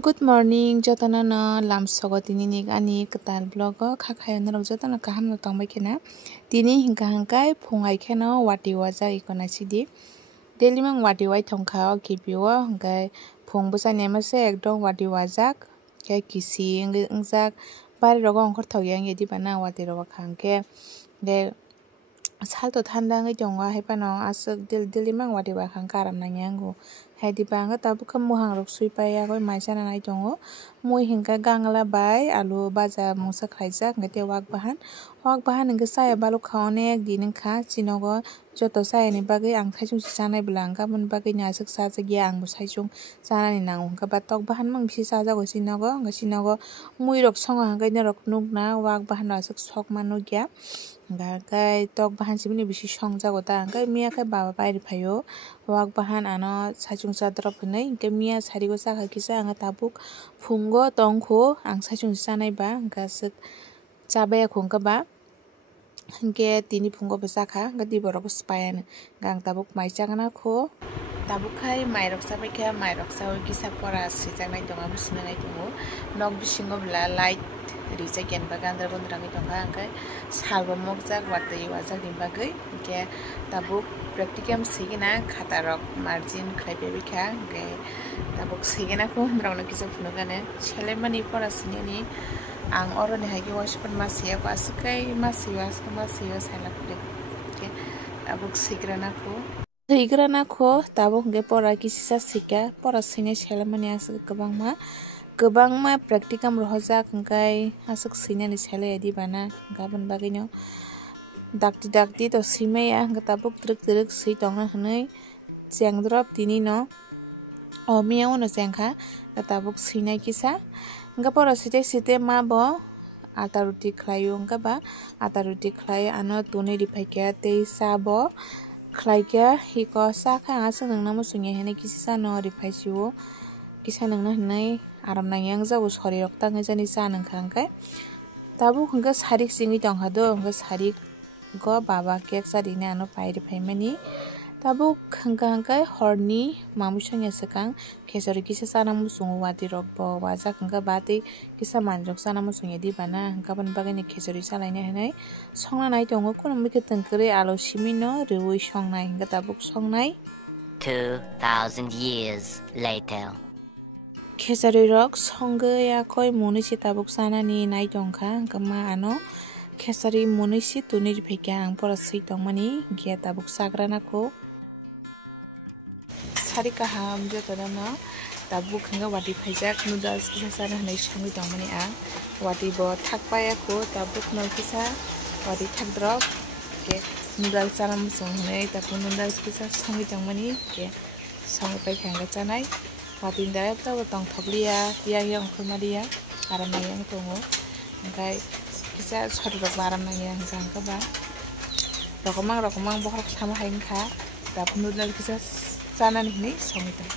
Good morning, jotana na lamsogo tini ni ani ketal blogo khakhayo na rok jotana kaham no tongbai khena tini hingka hangkai phungai kheno wati waja ikona sidi daily mang wati wai thongkha kipio hangkai phung busa nemase ekdom wati wajak kai kisi ungjak bari rogo ongkhor thogyang yedi bana wati rogo khangke de salto thanda ngai tongo haipano asuk daily mang wati wa khang karam nanyangu haidi banga tabu kham muhang rok sui paya koi maisana nai tongo mui hingka gangla bai alu baja musa khaijak ngate wak bahan hingka saya balu khaone din kha chinogo joto saya ni bagui ang thaisung chanai blangka mun bagui nasuk sajagya ang saisung chanani nango hingka batok bahan mang bisi sajago sinogo mui rok songo hangkai norok nukna wak bahan asuk sokma nukya kai tok bahan sibini bisi songjago ta kai mia kai baba bairi phayo wak bahan ano saisung sadrop hinai hingke mia sarigo sakha kisa anga tabuk phungo tongkho ang saisung chanai ba hingka asuk chabaya khungka ba hingke tini phungo bo sakha hingke diborok spayano gang tabuk mai chagna kho tabuk khai mai rok sabaikha mai rok sawi kisa pora sijaknai tongo abo sinanai tongo nok bisingo bla light rijak yen ba gandra gondra ngai tongkha hingkai salbo mokjak watui wajak ni bagui hingke tabuk practicum sigina khata rok margin khlaipe bikha hingke tabuk sigina ko rokno kisa phunukane selemani pora sinani ang oro ni haigi washpan masiya ko asukai masiyo sailapre hingke tabuk sigrana ko tabuk hingke pora kisisa sika pora sine selemani asuk kwbangma practicum rohojak hingkai asuk sinani sele edi bana gabon bagino dakti to simaya hingka tabuk truk sui tongna hinui chengrop tini no omiao no chengkha tabuk sinai kisa hingka pora site ma bo ata ruti khlaio hingka ba ata ruti khlai ano tuni ripaikya tei cha bo khlaikya hiko cha kha asuk nungna musungye hinai kisa no ripaisio kisa nungna hinai aram nangyang jago sori rok tangai jani cha nungkha hingkai tabuk hingka sarik chingui tongkha do hingka sarik go baba cake sarine ano pairi phaimani tabuk hingkai horni mamui sakang khesari kisa chana musung wati rok bo wajak hingka batui kisa manui rok chana musung edi bana hingka boni bagui khesari chalaina hinai songna nai tongo kuno mikheteng kwrwi alo simi no rwui songnai hingka tabuk songnai 2000 years later. Khesari rok songgya koi munisi tabuk chanani nai tongkha hingka ma ano khesari munisi tuni ripaikya ang pora sui tongmani hingke tabuk chagrana ko sari kaham jotona no tabuk hingka wati phaijak noodles kisa chana hinai songui tongmani ang wati bo thakpaya ko tabuk no kisa wati thakdrop hingke noodles chana musung hinai tabuk noodles kisa songui tongmani hingke songai paikha hingka chanai wati direct tawo tong thokliya yang khurmariya aram nayang tongo hingkai kisa sori rok aram nayang hingka ba rokomang bohrok samo haingkha tabuk noodles kisa chanani hinai songui tong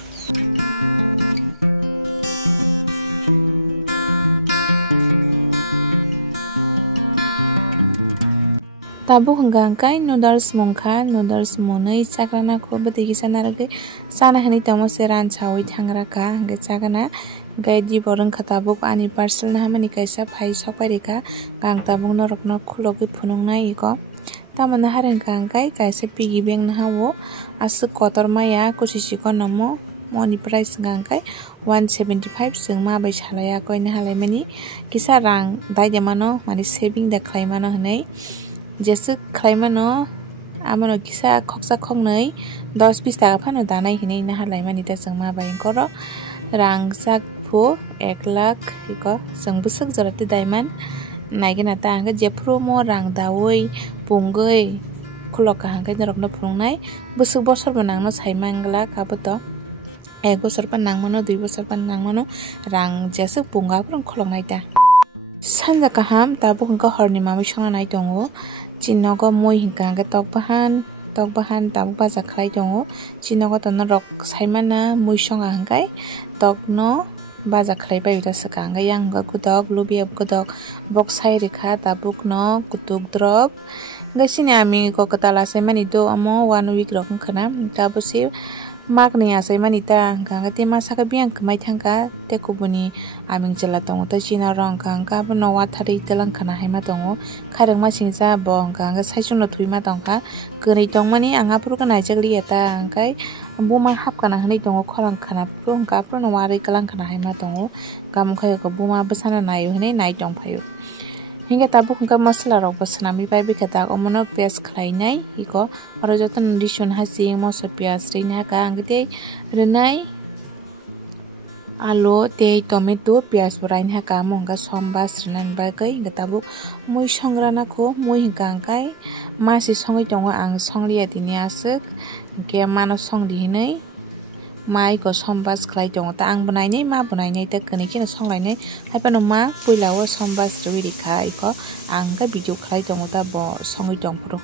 tabuk hingkai noodles mungkha noodles munui chagrana ko bwtui kisa narwgui chana hinui tongmo se ran chawi thangraka hingke chagana hingkai dibo rungkha tabuk ani parcel nahamani kaisa phai sokpai reka gang tabuk norok no khulogui phunuknai iko tamoni harengkha hingkai kaisa piggy bank nahawo asuk kotormaya kusisi konomo moni price hingkai 175 chwng ma bai salaya koi nahalaimani kisa rang daide mano mani saving da khlai mano hinai jesuk khlai mano amano kisa khoksa khoknai 10-20 taka phano danai hinai nahalaimani ta chwng ma bai koro rang sakphu 1 lakh iko chwng bwswk joratwi daiman naigwna ta hingke jefrumo rang dawui pungui khulokha hingkai norokno phunuknai bwswk bosor bo nangno sai mangla kaboto 1 bosor pan nangmano 2 bosor pan nangmano rang jesuk punga phurung khuloknai ta sanja kaham tabuk hingka horni mamui songna nai tongo chinogo mui hingka tok bahan tabuk baja khlai tongo chinogo to norok saimana mui songa hingkai tok no baja khlai bai ta saka hingkai yang hingka kutok lubia kutok bok sai rekha tabuk no kutuk drop hingkai sini ami ko katala saimani do amo 1 week rok wngkha na hingka bosi mak ni asai manita hingka te masa ka biang kemai thangka te kubuni aming chela tongo te china rong hingka no wathari telang khana haima tongo khairang ma singsa bo hingka saisung no thuima tongka kwnui tongmani anga puru ka naijagli eta hingkai buma hapkana hanai tongo khorang khana puru hingka puru no warui kalang khana haima tongo gamukhayo ko buma bwsana naio hinai nai tongphaio hingga tabuk hingga masala rok bo swnamui bai bikhatak omono paste khlainai iko aro joto risun hasing moso pyas rina ka angte rwnai alu tei tomato pyas bo raina ka hingga sombas rwnan bagui hingga tabuk mui songrana ko mui hingka hingkai masi songui tongo ang songriya tini aswk hingke mano songri hinui mai ko sombas khlai tongo ta ang bwnainai ma bwnainai ta kwnui kheno songlainai haifano ma puila o sombas rwi rikha iko ang ka video khlai tongo ta bo songui tongpuru.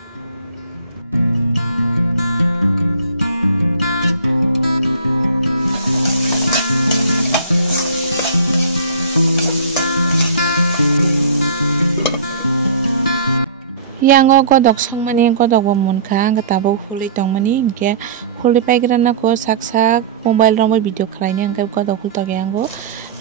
Yango godok songmani godok bo munkha hingka tabuk khwlai tongmani hingke khwlai paigrana ko sak mobile rok bo video khlainai hingke godok khwlai yango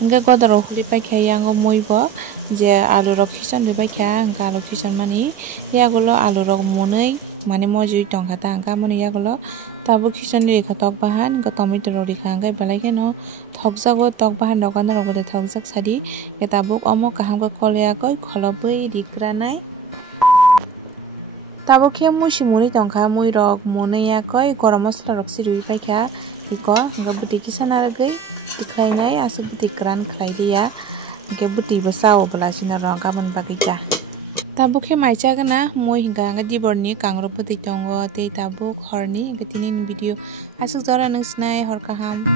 hingke godok rok khwlai paikha yango mui bo je alu rok khison paikha hingka alu khison mani yagulo alu rok munui mane mojui tongkha ta hingka amoni yagulo tabuk khison rikha tok bahan hingka tomato rok rikha hingke belai kheno thokjago tok bahan rok ano rok bo thokjak sadi hingke tabuk omo kaham khe koliyakoi kholobwi rikranai tabuk khe mui si munui tongkha mui rok munui yakoi gorom masala rok sirui paikha iko hingka bwtui kisa narwgui tikhlainai aswk bwtui kwran khlaidiya hingke bwtui bo chao bwlasino rong aboni bagui cha tabuk khe maisa gana mui hingka dibor ni kangrok bwtui tongo tei tabuk horni hingke tini ni video aswk jora nung snai hor kaham.